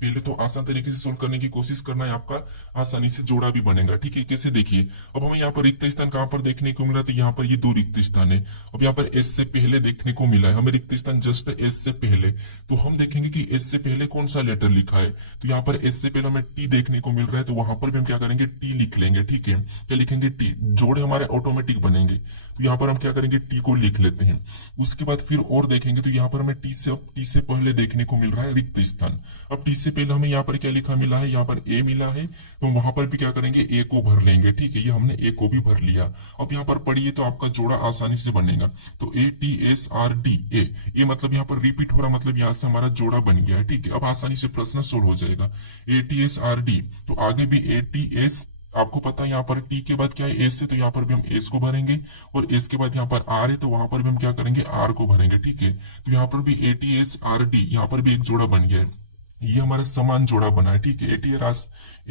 पहले तो आसान तरीके से सोल्व करने की कोशिश करना है, आपका आसानी से जोड़ा भी बनेगा, ठीक है। कैसे, देखिए, अब हमें यहाँ पर रिक्त स्थान कहाँ पर देखने को मिला, तो यहाँ पर ये दो रिक्त स्थान है। अब यहाँ पर एस से पहले देखने को मिला है हमें रिक्त स्थान, जस्ट एस से पहले। तो हम देखेंगे कि एस से पहले कौन सा लेटर लिखा है, तो यहाँ पर एस से पहले हमें टी देखने को मिल रहा है, तो वहां पर भी हम क्या करेंगे, टी लिख लेंगे, ठीक है। क्या लिखेंगे, टी, जोड़े हमारे ऑटोमेटिक बनेंगे, तो यहाँ पर हम क्या करेंगे, टी को लिख लेते हैं। उसके बाद फिर और देखेंगे तो यहाँ पर हमें टी से पहले देखने को मिल रहा है रिक्त स्थान। अब टी से पहले हमें यहाँ पर क्या लिखा मिला है, यहाँ पर ए मिला है, तो वहां पर भी क्या करेंगे, ए को भर लेंगे, ठीक है। ये हमने ए को भी भर लिया। अब यहाँ पर पढ़िए तो आपका जोड़ा आसानी से बनेगा। तो ATSRD, ए मतलब यहाँ पर रिपीट हो रहा, मतलब यहाँ से हमारा जोड़ा बन गया है, ठीक है। अब आसानी से प्रश्न सोल्व हो जाएगा। ATSRD, तो आगे भी ATS, आपको पता है यहाँ पर टी के बाद क्या है, एस है, तो यहाँ पर भी हम एस को भरेंगे, और एस के बाद यहाँ पर आर है, तो वहां पर भी हम क्या करेंगे, आर को भरेंगे, ठीक है। तो यहाँ पर भी ATSRD, यहाँ पर भी एक जोड़ा बन गया है, ये हमारा समान जोड़ा बना है, ठीक है।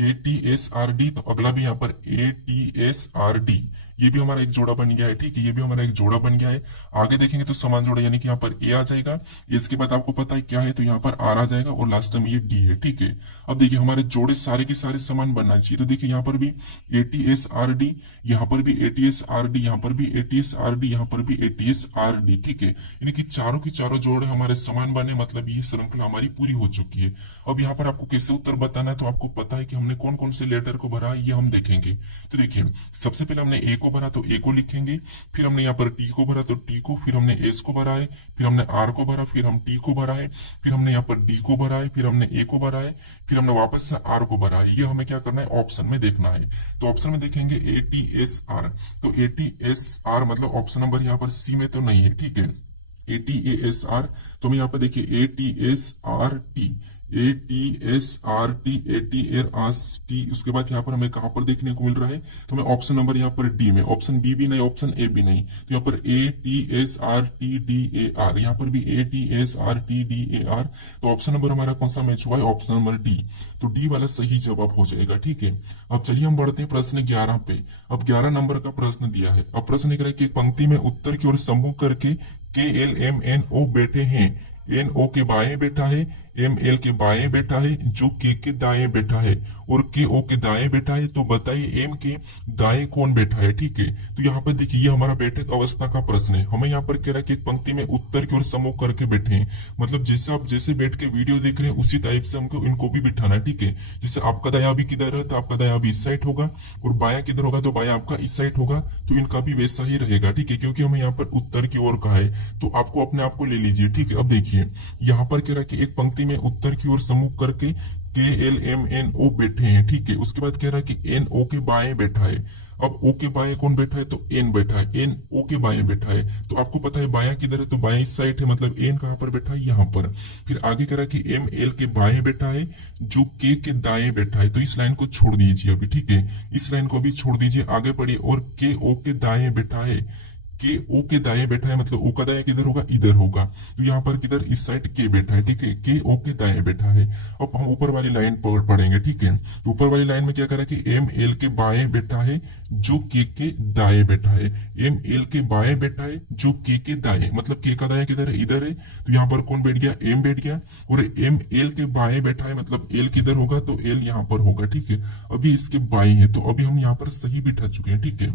ATSRD, तो अगला भी यहाँ पर ATSRD, ये भी हमारा एक जोड़ा बन गया है, ठीक है। ये भी हमारा एक जोड़ा बन गया है। आगे देखेंगे तो समान जोड़ा, यानी कि यहाँ पर ए आ जाएगा, इसके बाद आपको पता है क्या है, तो यहाँ पर आर आ जाएगा, और लास्ट में ये डी है, ठीक है। अब देखिए हमारे जोड़े सारे के सारे समान बनना चाहिए, तो देखिए यहाँ पर भी ATSRD, यहाँ पर भी ATSRD, यहाँ पर भी ATSRD, यहाँ पर भी ATSRD, ठीक है। यानी कि चारों की चारों जोड़े हमारे समान बने, मतलब ये श्रृंखला हमारी पूरी हो चुकी है। अब यहाँ पर आपको कैसे उत्तर बताना है, तो आपको पता है कि हमने कौन कौन से लेटर को भरा, ये हम देखेंगे। तो देखिए सबसे पहले हमने ए को भरा, तो ए को लिखेंगे, फिर हमने यहाँ पर टी को भरा, तो टी को, फिर हमने एस को भरा है, फिर हमने आर को भरा, फिर हम टी को भरा है, फिर हमने यहाँ पर डी को भरा है, फिर हमने ए को भरा है, फिर हमने वापस से आर को भरा है। ये हमें क्या करना है, ऑप्शन में देखना है। तो ऑप्शन में देखेंगे ATSR, तो ATSR मतलब ऑप्शन नंबर यहाँ पर सी में तो नहीं है, ठीक है। ATASR, तो हम यहाँ पर देखिए ATSRT, ATSRT, उसके बाद यहाँ पर हमें कहां पर देखने को मिल रहा है, तो हमें ऑप्शन नंबर यहाँ पर डी में, ऑप्शन बी भी नहीं, ऑप्शन ए भी नहीं, तो यहाँ पर ATSRTDAR, यहाँ पर भी ATSRTDAR, तो ऑप्शन नंबर हमारा कौन सा मैच हुआ है, ऑप्शन नंबर डी। तो डी वाला सही जवाब हो जाएगा, ठीक है। अब चलिए हम बढ़ते हैं प्रश्न 11 पे। अब 11 नंबर का प्रश्न दिया है। अब प्रश्न कह रहा है कि एक पंक्ति में उत्तर की ओर समूह करके KLMNO बैठे हैं, NO के बाएं बैठा है, ML के बाएं बैठा है, जो के दाएं बैठा है, और KO के दाएं बैठा है, तो बताइए M के दाएं कौन बैठा है, ठीक है। तो यहाँ पर देखिए ये हमारा बैठक अवस्था का प्रश्न है। हमें यहाँ पर कह रहा है कि एक पंक्ति में उत्तर की ओर समूह करके बैठे हैं, मतलब जैसे आप जैसे बैठ के वीडियो देख रहे हैं उसी टाइप से हमको इनको भी बिठाना है, ठीक है। जैसे आपका दाया भी किधर है, तो आपका दाया भी इस साइड होगा, और बाया किधर होगा, तो बाया आपका इस साइड होगा, तो इनका भी वैसा ही रहेगा, ठीक है, क्योंकि हमें यहाँ पर उत्तर की ओर कहा है, तो आपको अपने आप को ले लीजिए, ठीक है। अब देखिए यहाँ पर कह रहा है कि एक पंक्ति में उत्तर की ओर समूह करके KLMNO बैठे हैं, ठीक है। उसके बाद कह रहा है कि NO के बाएं बैठा है। अब O के बाएं कौन बैठा है, तो N बैठा है, N O के बाएं बैठा है। तो आपको पता है बाया किधर है, तो बाया इस साइड है, मतलब N कहां पर बैठा है, यहाँ पर। फिर आगे कह रहा है कि ML के बाएं बैठा है, जो K के दाएं बैठा है। तो इस लाइन को छोड़ दीजिए अभी, ठीक है, इस लाइन को भी छोड़ दीजिए, आगे पढ़िए। और KO के दाएं बैठा है, के ओ के दाएं बैठा है, मतलब ओ का दाएं किधर होगा, इधर होगा, तो यहाँ पर किधर, इस साइड के बैठा है, ठीक है, के ओ के दाएं बैठा है। अब हम ऊपर वाली लाइन पढ़ेंगे, ठीक है। ऊपर वाली लाइन में क्या करा कि एम एल के बाएं बैठा है, जो के दाएं बैठा है, एम एल के बाएं बैठा है, जो के दाएं, मतलब के का दाएं किधर है, इधर है, तो यहाँ पर कौन बैठ गया, एम बैठ गया। और एम एल के बाएं बैठा है, मतलब एल किधर होगा, तो एल यहाँ पर होगा, ठीक है। अभी इसके बाएं है, तो अभी हम यहाँ पर सही बिठा चुके हैं, ठीक है।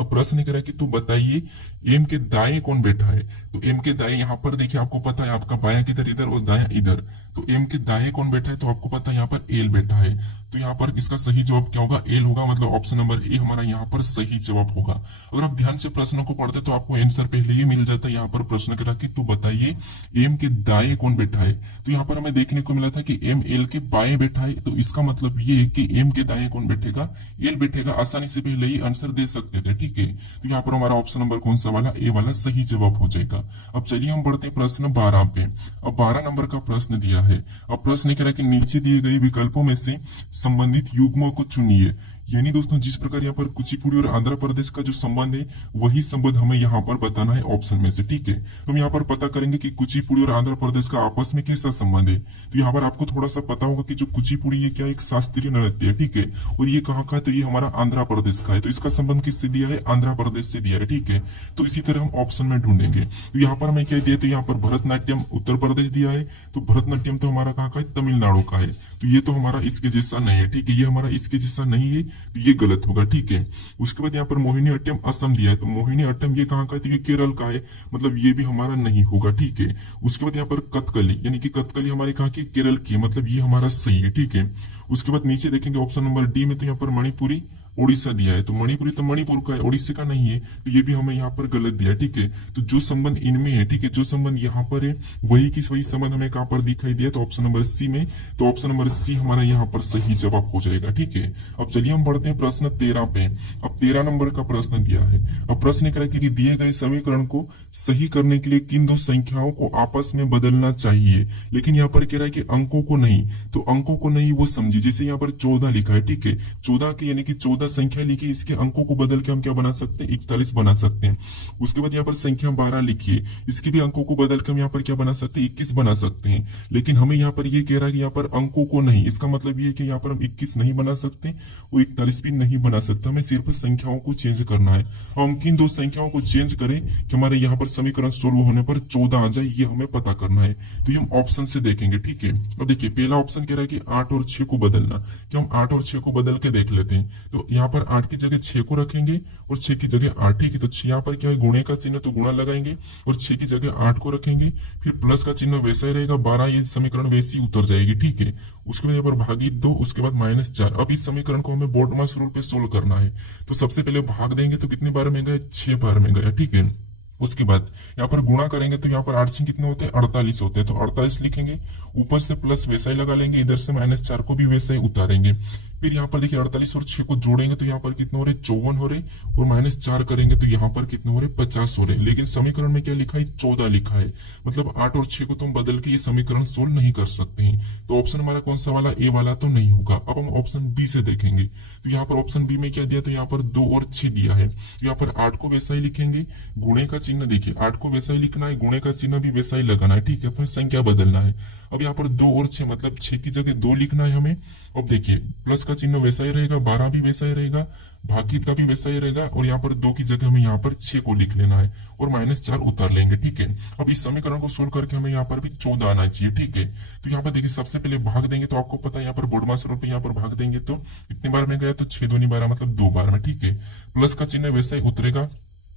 अब प्रश्न करा कि तो बताइए एम के दाएं कौन बैठा है। तो एम के दाएं यहाँ पर देखिए, आपको पता है आपका बाया किधर, इधर, और दाया इधर। तो एम के दाएं कौन बैठा है, तो आपको पता है यहाँ पर एल बैठा है। तो यहाँ पर इसका सही जवाब क्या होगा, एल होगा, मतलब ऑप्शन नंबर ए हमारा यहाँ पर सही जवाब होगा। अगर आप ध्यान से प्रश्नों को पढ़ते तो आपको आंसर पहले ही मिल जाता है। यहाँ पर प्रश्न करा कि तो बताइए एम के दाएं कौन बैठा है। तो यहाँ पर हमें देखने को मिला था कि एम एल के बाएं बैठा है, तो इसका मतलब ये है कि एम के दाएं कौन बैठेगा, एल बैठेगा। आसानी से पहले ही आंसर दे सकते थे, ठीक है। तो यहाँ पर हमारा ऑप्शन नंबर कौन सा वाला, ए वाला सही जवाब हो जाएगा। अब चलिए हम बढ़ते हैं प्रश्न 12 पे। अब 12 नंबर का प्रश्न दिया है। अब प्रश्न कह रहा है कि नीचे दिए गए विकल्पों में से संबंधित युग्मों को चुनिए। यानी दोस्तों जिस प्रकार यहाँ पर कुचिपुड़ी और आंध्र प्रदेश का जो संबंध है वही संबंध हमें यहाँ पर बताना है ऑप्शन में से, ठीक है। तो हम यहाँ पर पता करेंगे कि कुचिपुड़ी और आंध्र प्रदेश का आपस में कैसा संबंध है। तो यहाँ पर आपको थोड़ा सा पता होगा कि जो कुचिपुड़ी ये क्या एक शास्त्रीय नृत्य है, ठीक है। और ये कहाँ का है, तो ये हमारा आंध्र प्रदेश का है। तो इसका संबंध किससे दिया है, आंध्र प्रदेश से दिया है, ठीक है। तो इसी तरह हम ऑप्शन में ढूंढेंगे। तो यहाँ पर हमें क्या दिया, तो यहाँ पर भरतनाट्यम उत्तर प्रदेश दिया है। तो भरतनाट्यम तो हमारा कहाँ का है, तमिलनाडु का है। तो ये तो हमारा इसके जैसा नहीं है, ठीक है। ये हमारा इसके जैसा नहीं है, तो ये गलत होगा, ठीक है। उसके बाद यहाँ पर मोहिनी अट्टम असम दिया है। तो मोहिनी अट्टम ये कहाँ का है, तो ये केरल का है, मतलब ये भी हमारा नहीं होगा, ठीक है। उसके बाद यहाँ पर कथकली, यानी कि कथकली हमारे कहाँ की, केरल की, मतलब ये हमारा सही है, ठीक है। उसके बाद नीचे देखेंगे ऑप्शन नंबर डी में, तो यहाँ पर मणिपुरी उड़ीसा दिया है। तो मणिपुरी तो मणिपुर का है, उड़ीसा का नहीं है। तो ये भी हमें यहाँ पर गलत दिया है, ठीक है। तो जो संबंध इनमें है, ठीक है, जो संबंध यहाँ पर है वही की वही संबंध हमें कहाँ पर दिखाई दिया, तो ऑप्शन नंबर सी में। तो ऑप्शन नंबर सी हमारा यहाँ पर सही जवाब हो जाएगा, ठीक है। अब चलिए हम बढ़ते हैं प्रश्न 13 पे। अब 13 नंबर का प्रश्न दिया है। अब प्रश्न कह रहा है कि दिए गए समीकरण को सही करने के लिए किन दो संख्याओं को आपस में बदलना चाहिए। लेकिन यहाँ पर कह रहा है कि अंकों को नहीं, तो अंकों को नहीं वो समझिए। जैसे यहाँ पर 14 लिखा है, ठीक है, 14 के यानी कि 14 संख्या लिखी, इसके अंकों को बदल के हम क्या बना सकते हैं, 41 बना सकते हैं। उसके बाद यहाँ पर संख्या 12 लिखिए, इसके भी अंकों को बदल के हम यहाँ पर क्या बना सकते हैं, 21 बना सकते हैं। लेकिन हमें यहाँ पर ये कह रहा है कि यहाँ पर अंकों को नहीं, इसका मतलब ये है कि यहाँ पर हम 21 नहीं बना सकते और 41 भी नहीं बना सकते। हमें सिर्फ संख्याओं को चेंज करना है। हम किन दो संख्याओं को चेंज करें कि हमारे यहाँ पर समीकरण सोल्व होने पर 14 आ जाए, ये हमें पता करना है। तो ये हम ऑप्शन से देखेंगे, ठीक है। अब देखिए पहला ऑप्शन कह रहा है कि 8 और 6 को बदलना। कि हम 8 और 6 को बदल के देख लेते हैं। तो यहाँ पर 8 की जगह 6 को रखेंगे और 6 की जगह 8, ठीक है। तो यहाँ पर क्या है, गुणे का चिन्ह, तो गुणा लगाएंगे और 6 की जगह 8 को रखेंगे। फिर प्लस का चिन्ह वैसा ही रहेगा, 12, ये समीकरण वैसी उतर जाएगी, ठीक है। उसके बाद यहाँ पर भागी 2, उसके बाद -4। अब इस समीकरण को हमें बोर्डमास रूल पे सोल्व करना है। तो सबसे पहले भाग देंगे, तो कितनी बार में गए, 6 बार में गया, ठीक है। उसके बाद यहाँ पर गुणा करेंगे, तो यहाँ पर 8 से कितने होते हैं, 48 होते हैं। तो 48 लिखेंगे, ऊपर से प्लस वैसा ही लगा लेंगे, इधर से -4 को भी वैसा ही उतारेंगे। फिर यहाँ पर देखिए 48 और 6 को जोड़ेंगे, तो यहाँ पर कितने हो रहे, 54 हो रहे, और -4 करेंगे तो यहाँ पर कितने हो रहे, 50 हो रहे। लेकिन समीकरण में क्या लिखा है, 14 लिखा है। मतलब 8 और 6 को तो हम बदल के ये समीकरण सोल्व नहीं कर सकते हैं। तो ऑप्शन हमारा कौन सा वाला, ए वाला तो नहीं होगा। अब हम ऑप्शन बी से देखेंगे। तो यहाँ पर ऑप्शन बी में क्या दिया, तो यहाँ पर 2 और 6 दिया है। तो यहाँ पर 8 को वैसा ही लिखेंगे, गुणे का चिन्ह देखिए 8 को वैसा ही लिखना है, गुणे का चिन्ह भी वैसा ही लगाना है, ठीक है। फिर संख्या बदलना है। अब यहाँ पर 2 और 6, मतलब 6 की जगह 2 लिखना है हमें। अब देखिए प्लस का चिन्ह वैसा ही रहेगा, 12 भी वैसा ही रहेगा, भागित का भी वैसा ही रहेगा, और यहाँ पर 2 की जगह हमें यहाँ पर 6 को लिख लेना है और -4 उतार लेंगे, ठीक है। अब इस समीकरण को सोल्व करके हमें यहाँ पर भी 14 आना चाहिए, ठीक है। तो यहाँ पर देखिए सबसे पहले भाग देंगे, तो आपको पता है यहाँ पर बोर्डमास रूल पे यहाँ पर भाग देंगे तो कितनी बार में गया, तो 6 दूनी 12, मतलब 2 बार में, ठीक है। प्लस का चिन्ह वैसा ही उतरेगा,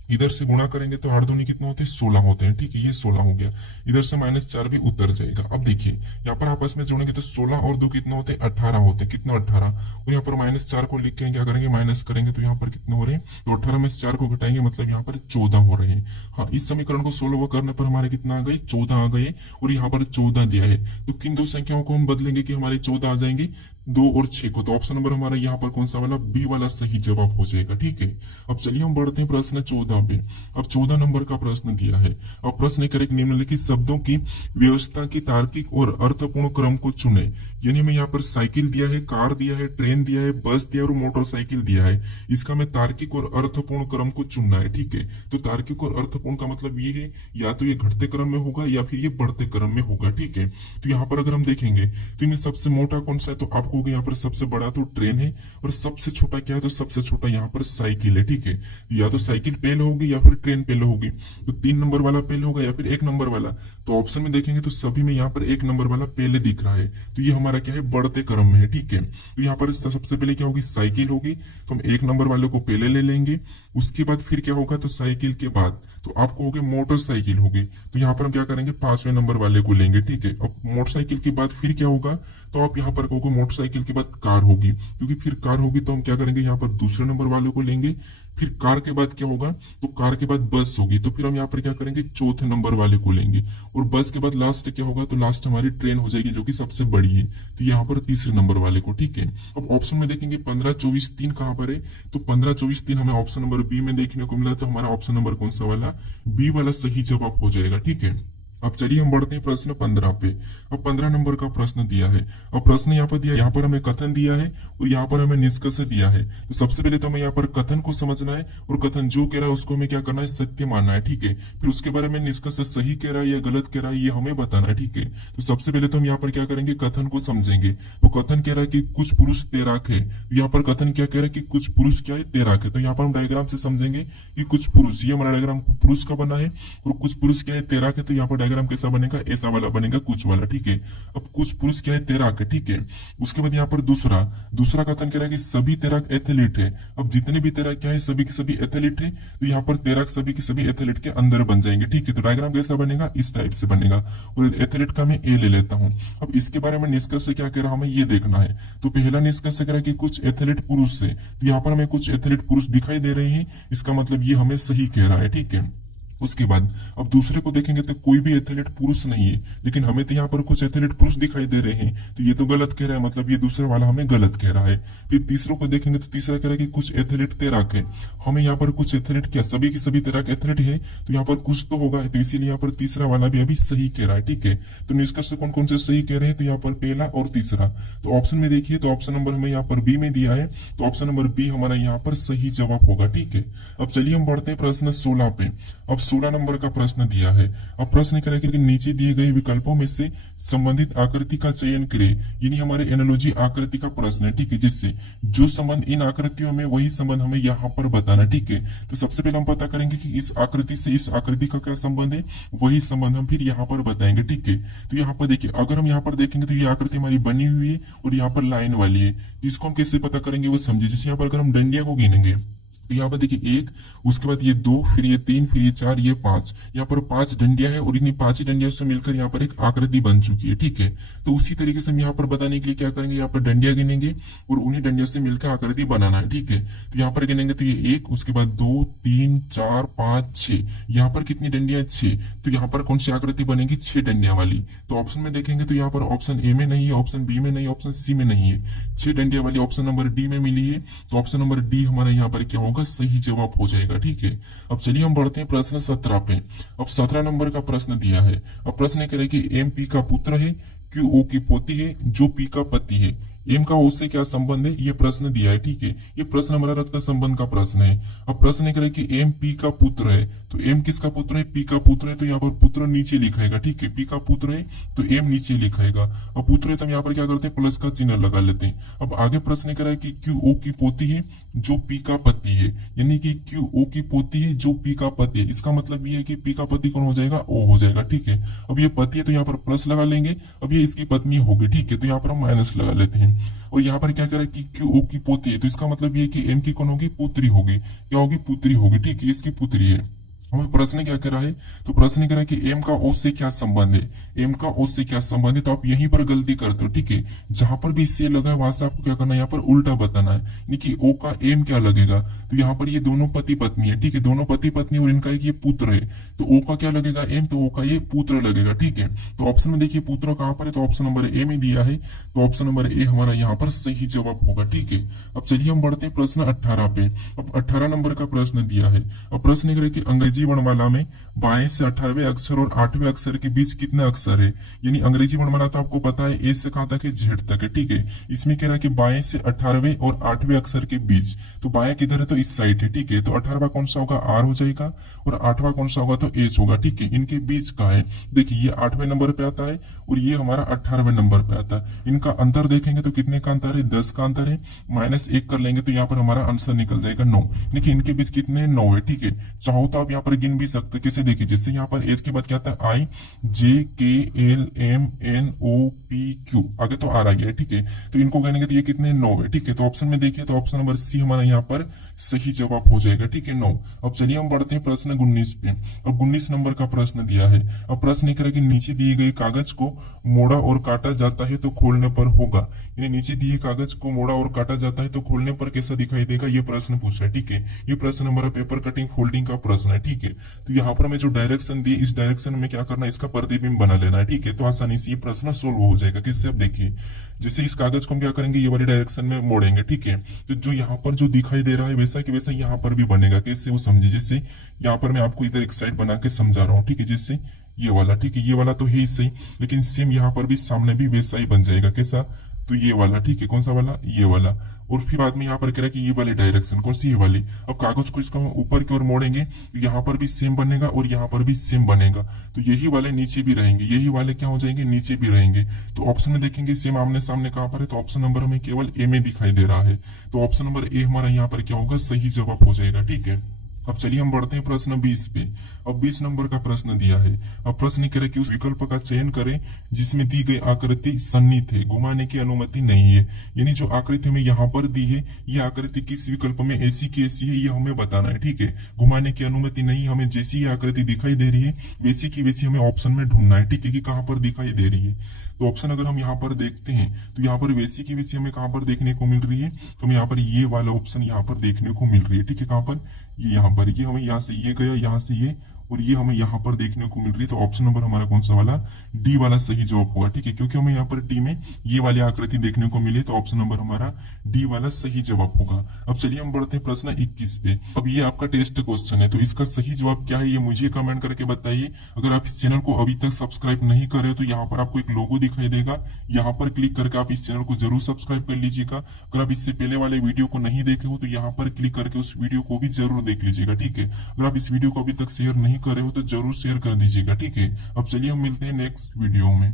इधर से गुणा करेंगे तो 8 दूनी कितने होते हैं, 16 होते हैं, ठीक है। ये 16 हो गया, इधर से -4 भी उतर जाएगा। अब देखिए यहाँ पर आपस में जोड़ेंगे तो 16 और 2 कितने होते हैं, 18 होते हैं। कितना, 18। और यहाँ पर -4 को लिख के क्या करेंगे, माइनस करेंगे, तो यहाँ पर कितने हो रहे हैं, तो 18 में से 4 को घटाएंगे, मतलब यहाँ पर 14 हो रहे हैं। हाँ, इस समीकरण को सोल्व करने पर हमारे कितना आ गए, 14 आ गए, और यहाँ पर 14 दिया है। तो किन दो संख्याओं को हम बदलेंगे कि हमारे 14 आ जाएंगे, 2 और 6 को। तो ऑप्शन नंबर हमारा यहाँ पर कौन सा वाला, बी वाला सही जवाब हो जाएगा, ठीक है। अब चलिए हम बढ़ते हैं प्रश्न 14 पे। अब 14 नंबर का प्रश्न दिया है। अब प्रश्न करेक्ट निम्नलिखित शब्दों की व्यवस्था की तार्किक और अर्थपूर्ण क्रम को चुने। यानी हमें यहाँ पर साइकिल दिया है, कार दिया है, ट्रेन दिया है, बस दिया है और मोटरसाइकिल दिया है। इसका हमें तार्किक और अर्थपूर्ण क्रम को चुनना है, ठीक है। तो तार्किक और अर्थपूर्ण का मतलब ये है, या तो ये घटते क्रम में होगा या फिर ये बढ़ते क्रम में होगा, ठीक है। तो यहाँ पर अगर हम देखेंगे तो इनमें सबसे मोटा कौन सा है, तो आपको यहाँ पर सबसे बड़ा तो ट्रेन है, और सबसे छोटा क्या है, तो सबसे छोटा यहाँ पर साइकिल है, ठीक है। या तो साइकिल पहले होगी या फिर ट्रेन पहले होगी। तो 3 नंबर वाला पहले होगा या फिर 1 नंबर वाला। तो ऑप्शन में देखेंगे तो सभी में यहाँ पर 1 नंबर वाला पहले दिख रहा है। तो ये हमारा क्या है, बढ़ते क्रम में है, ठीक है। तो यहाँ पर सबसे पहले क्या होगी, साइकिल होगी। तो हम 1 नंबर वाले को पहले ले लेंगे। उसके बाद फिर क्या होगा, तो साइकिल के बाद तो आपको होगी मोटरसाइकिल होगी। तो यहाँ पर हम क्या करेंगे, 5वें नंबर वाले को लेंगे, ठीक है। अब मोटरसाइकिल के बाद फिर क्या होगा, तो आप यहाँ पर कहोगे मोटरसाइकिल के बाद कार होगी, क्योंकि फिर कार होगी तो हम क्या करेंगे, यहाँ पर दूसरे नंबर वाले को लेंगे। फिर कार के बाद क्या होगा, तो कार के बाद बस होगी, तो फिर हम यहाँ पर क्या करेंगे, चौथे नंबर वाले को लेंगे। और बस के बाद लास्ट क्या होगा, तो लास्ट हमारी ट्रेन हो जाएगी, जो कि सबसे बड़ी है। तो यहाँ पर तीसरे नंबर वाले को, ठीक है। अब ऑप्शन में देखेंगे 15, 24, 3 कहाँ पर है, तो 15, 24, 3 हमें ऑप्शन नंबर बी में देखने को मिला। तो हमारा ऑप्शन नंबर कौन सा वाला, बी वाला सही जवाब हो जाएगा, ठीक है। अब चलिए हम बढ़ते हैं प्रश्न 15 पे। अब 15 नंबर का प्रश्न दिया है। अब प्रश्न यहाँ पर दिया, यहाँ पर हमें कथन दिया है और यहाँ पर हमें निष्कर्ष दिया है। तो सबसे पहले तो हमें यहाँ पर कथन को समझना है और कथन जो कह रहा है उसको हमें क्या करना है, सत्य मानना है, ठीक है। फिर उसके बारे में निष्कर्ष सही कह रहा है या गलत कह रहा है ये हमें बताना है, ठीक है। तो सबसे पहले तो हम यहाँ पर क्या करेंगे, कथन को समझेंगे। तो कथन कह रहा है कि कुछ पुरुष तैराक है। तो यहाँ पर कथन क्या कह रहा है कि कुछ पुरुष क्या है, तैराक है। तो यहाँ पर हम डायग्राम से समझेंगे कि कुछ पुरुष, ये हमारा डायग्राम पुरुष का बना है और कुछ पुरुष क्या है, तैराक है। तो यहाँ पर डायग्राम कैसा बनेगा, ऐसा वाला बनेगा, कुछ वाला, ठीक है। अब कुछ पुरुष क्या है, तैराक है, ठीक है। उसके बाद यहाँ पर दूसरा दूसरा कथन कह रहा है कि सभी तैराक एथलीट है। अब जितने भी तैराक क्या है, सभी के सभी एथलीट है। तो यहाँ पर तैराक सभी के सभी एथलीट के अंदर बन जाएंगे, ठीक है। तो डायग्राम कैसा बनेगा, इस टाइप से बनेगा और एथलीट का मैं ए ले लेता हूँ। अब इसके बारे में निष्कर्ष से क्या कह रहा हूं, हमें ये देखना है। तो पहला निष्कर्ष कह रहा है कि कुछ एथलीट पुरुष है। तो यहाँ पर हमें कुछ एथलीट पुरुष दिखाई दे रहे हैं, इसका मतलब ये हमें सही कह रहा है, ठीक है। उसके बाद अब दूसरे को देखेंगे तो कोई भी एथलीट पुरुष नहीं है, लेकिन हमें तो यहाँ पर कुछ एथलीट पुरुष दिखाई दे रहे हैं, तो ये तो गलत कह रहा है, मतलब ये दूसरे वाला हमें गलत कह रहा है। फिर तीसरों को देखेंगे तो तीसरा कह रहा है कि कुछ एथलीट तैराक है। हमें यहाँ पर कुछ एथलीट क्या, सभी की सभी तैराक एथलीट है, तो यहाँ पर कुछ तो होगा, तो इसीलिए यहाँ पर तीसरा वाला भी अभी सही कह रहा है, ठीक है। तो निष्कर्ष कौन कौन से सही कह रहे हैं, तो यहाँ पर पहला और तीसरा। तो ऑप्शन में देखिए, तो ऑप्शन नंबर हमें यहाँ पर बी में दिया है, तो ऑप्शन नंबर बी हमारा यहाँ पर सही जवाब होगा, ठीक है। अब चलिए हम बढ़ते हैं प्रश्न 16 पे। अब 16 नंबर का प्रश्न दिया है। अब प्रश्न करें कि नीचे दिए गए विकल्पों में से संबंधित आकृति का चयन करें, यानी हमारे एनालॉजी आकृति का प्रश्न है, ठीक है। जिससे जो संबंध इन आकृतियों में, वही संबंध हमें यहाँ पर बताना, ठीक है। तो सबसे पहले हम पता करेंगे कि इस आकृति से इस आकृति का क्या संबंध है, वही संबंध हम फिर यहाँ पर बताएंगे, ठीक है। तो यहाँ पर देखिए, अगर हम यहाँ पर देखेंगे तो ये आकृति हमारी बनी हुई है और यहाँ पर लाइन वाली है। तो इसको हम कैसे पता करेंगे वो समझिए। जैसे यहाँ पर अगर हम डंडिया को गिनेंगे तो यहाँ पर देखिए 1, उसके बाद ये 2, फिर ये 3, फिर ये 4, ये 5। यहाँ पर 5 डंडियां है और इन्हीं 5 ही डंडियों से मिलकर यहाँ पर एक आकृति बन चुकी है, ठीक है। तो उसी तरीके से हम यहाँ पर बताने के लिए क्या करेंगे, यहाँ पर डंडियां गिनेंगे और उन्हीं डंडियों से मिलकर आकृति बनाना है, ठीक है। तो यहाँ पर गिनेंगे तो ये 1, उसके बाद 2, 3, 4, 5, 6। यहाँ पर कितनी डंडियां, 6। तो यहाँ पर कौन सी आकृति बनेगी, 6 डंडियां वाली। तो ऑप्शन में देखेंगे तो यहाँ पर ऑप्शन ए में नहीं है, ऑप्शन बी में नहीं, ऑप्शन सी में नहीं है, 6 डंडियां वाली ऑप्शन नंबर डी में मिली है। तो ऑप्शन नंबर डी हमारा यहाँ पर क्या होगा, सही जवाब हो जाएगा, ठीक है। अब चलिए हम बढ़ते हैं प्रश्न 17 पे। अब 17 नंबर का प्रश्न दिया है। अब प्रश्न कह रहे कि एम पी का पुत्र है, क्यू ओ की पोती है, जो पी का पति है। एम का ओ से क्या संबंध है, ये प्रश्न दिया है, ठीक है। ये प्रश्न हमारा रक्त संबंध का प्रश्न है। अब प्रश्न कह रहे कि एम पी का पुत्र है, तो एम किसका पुत्र है, पी का पुत्र है। तो यहाँ पर पुत्र नीचे लिखाएगा, ठीक है। पी का पुत्र है तो एम नीचे लिखाएगा। अब पुत्र है तो हम यहाँ पर क्या करते हैं, प्लस का चिन्ह लगा लेते हैं। अब आगे प्रश्न कह रहा है कि क्यू ओ की पोती है, जो पी का पति है, यानी कि क्यू ओ की पोती है जो पी का पति है। इसका मतलब ये है कि पी का पति कौन हो जाएगा, ओ हो जाएगा, ठीक है। अब ये पति है तो यहाँ पर प्लस लगा लेंगे। अब ये इसकी पत्नी होगी, ठीक है। तो यहाँ पर हम माइनस लगा लेते हैं। और यहाँ पर क्या कह रहा है कि क्यू ओ की पोती है, तो इसका मतलब ये कि एम की कौन होगी, पुत्री होगी। क्या होगी, पुत्री होगी, ठीक है। इसकी पुत्री है। हमें प्रश्न क्या कर रहा है, तो प्रश्न कह रहा है कि एम का ओ से क्या संबंध है, एम का ओ से क्या संबंध है। तो आप यहीं पर गलती करते हो, ठीक है। जहां पर भी से लगा है वहां से आपको क्या करना है, यहाँ पर उल्टा बताना है, यानी कि ओ का एम क्या लगेगा। तो यहाँ पर ये दोनों पति पत्नी है, ठीक है। दोनों पति पत्नी और इनका एक ये पुत्र है, तो ओ का क्या लगेगा, एम। तो ओ का ये पुत्र लगेगा, ठीक है। तो ऑप्शन में देखिए पुत्र कहाँ पर है, तो ऑप्शन नंबर ए में दिया है। तो ऑप्शन नंबर ए हमारा यहाँ पर सही जवाब होगा, ठीक है। अब चलिए हम बढ़ते हैं प्रश्न 18 पे। अब 18 नंबर का प्रश्न दिया है। अब प्रश्न कह रहे कि अंग्रेजी वर्णमाला में बाएं से 18वें अक्षर और 8वें अक्षर के बीच कितने अक्षर है। यानी अंग्रेजी वर्णमाला तो आपको पता है ए से कहां तक है, जेड तक है, ठीक है। इसमें कह रहा है कि बाएं से 18वें और 8वें अक्षर के बीच, तो बाएं किधर है, तो इस साइड है, ठीक है। तो 18वां कौन सा होगा, आर हो जाएगा, और 8वां कौन सा होगा, तो एच होगा, ठीक है। इनके बीच का है, देखिए ये 8वें नंबर पे आता है और ये हमारा 18वें नंबर पे आता है। इनका अंतर देखेंगे तो कितने का अंतर है, 10 का अंतर है। -1 कर लेंगे तो यहाँ पर हमारा आंसर निकल जाएगा 9। देखिए इनके बीच कितने, 9 है, ठीक है। चाहो तो आप यहाँ पर गिन भी सकते हैं, कैसे देखिए, जैसे यहाँ पर एच के बाद क्या आता है, I J K L M N O P Q, आगे तो आर आ गया है, ठीक है। तो इनको गिनेंगे तो ये कितने, 9 है, ठीक है। तो ऑप्शन में देखिए तो ऑप्शन नंबर सी हमारा यहाँ पर सही जवाब हो जाएगा, ठीक है, 9। अब चलिए हम बढ़ते हैं प्रश्न 19 पे। अब 19 नंबर का प्रश्न दिया है। अब प्रश्न ये करें कि नीचे दिए गए कागज को मोड़ा और काटा जाता है तो खोलने पर होगा, यानी नीचे दिए कागज को मोड़ा और काटा जाता है तो खोलने पर कैसा दिखाई देगा, ये प्रश्न पूछा है, ठीक है। ये प्रश्न हमारा पेपर कटिंग फोल्डिंग का प्रश्न है, ठीक है। तो यहाँ पर हमें जो डायरेक्शन दी, इस डायरेक्शन में क्या करना है, इसका प्रतिबिंब बना लेना है, ठीक है। तो आसानी से ये प्रश्न सोल्व हो जाएगा। किससे, अब देखिए, जैसे इस कागज को हम क्या करेंगे, ये वाली डायरेक्शन में मोड़ेंगे, ठीक है। तो जो यहाँ पर जो दिखाई दे रहा है वैसा कि वैसा यहाँ पर भी बनेगा। कैसे, वो समझिए। जैसे यहाँ पर मैं आपको इधर एक साइड बना के समझा रहा हूँ, ठीक है। जैसे ये वाला, ठीक है। ये वाला तो है ही सही, लेकिन सेम यहाँ पर भी सामने भी वैसा ही बन जाएगा। कैसा? तो ये वाला, ठीक है। कौन सा वाला? ये वाला। और फिर बाद में यहाँ पर कह रहा है कि ये वाले डायरेक्शन, कौन सी? ये वाली। अब कागज को इसका ऊपर की ओर मोड़ेंगे तो यहाँ पर भी सेम बनेगा और यहाँ पर भी सेम बनेगा। तो यही वाले नीचे भी रहेंगे, यही वाले क्या हो जाएंगे? नीचे भी रहेंगे। तो ऑप्शन में देखेंगे सेम आमने सामने कहाँ पर है, तो ऑप्शन नंबर हमें केवल ए में दिखाई दे रहा है। तो ऑप्शन नंबर ए हमारा यहाँ पर क्या होगा? सही जवाब हो जाएगा, ठीक है। अब चलिए हम बढ़ते हैं प्रश्न 20 पे। अब 20 नंबर का प्रश्न दिया है। अब प्रश्न कह रहा है कि उस विकल्प का चयन करें जिसमें दी गई आकृति सन्निहित है, घुमाने की अनुमति नहीं है। यानी जो आकृति हमें यहाँ पर दी है, ये आकृति किस विकल्प में ऐसी की ऐसी है, ये हमें बताना है, ठीक है। घुमाने की अनुमति नहीं, हमें जैसी ये आकृति दिखाई दे रही है वैसी की वैसी हमें ऑप्शन में ढूंढना है, ठीक है, कि कहाँ पर दिखाई दे रही है। तो ऑप्शन अगर हम यहाँ पर देखते हैं तो यहाँ पर वैसी की वैसी हमें कहाँ पर देखने को मिल रही है, तो हमें यहाँ पर ये वाला ऑप्शन यहाँ पर देखने को मिल रही है, ठीक है। कहाँ पर? ये यहाँ पर, ये हमें यहाँ से ये गया, यहाँ से ये, और ये हमें यहाँ पर देखने को मिल रही है। तो ऑप्शन नंबर हमारा कौन सा वाला? डी वाला सही जवाब होगा, ठीक है। क्योंकि हमें यहाँ पर डी में ये वाली आकृति देखने को मिली, तो ऑप्शन नंबर हमारा डी वाला सही जवाब होगा। अब चलिए हम बढ़ते हैं प्रश्न 21 पे। अब ये आपका टेस्ट क्वेश्चन है, तो इसका सही जवाब क्या है ये मुझे कमेंट करके बताइए। अगर आप इस चैनल को अभी तक सब्सक्राइब नहीं कर रहे हो तो यहाँ पर आपको एक लोगो दिखाई देगा, यहाँ पर क्लिक करके आप इस चैनल को जरूर सब्सक्राइब कर लीजिएगा। अगर आप इससे पहले वाले वीडियो को नहीं देखे हो तो यहाँ पर क्लिक करके उस वीडियो को भी जरूर देख लीजिएगा, ठीक है। अगर आप इस वीडियो को अभी तक शेयर नहीं कर रहे हो तो जरूर शेयर कर दीजिएगा, ठीक है। अब चलिए हम मिलते हैं नेक्स्ट वीडियो में।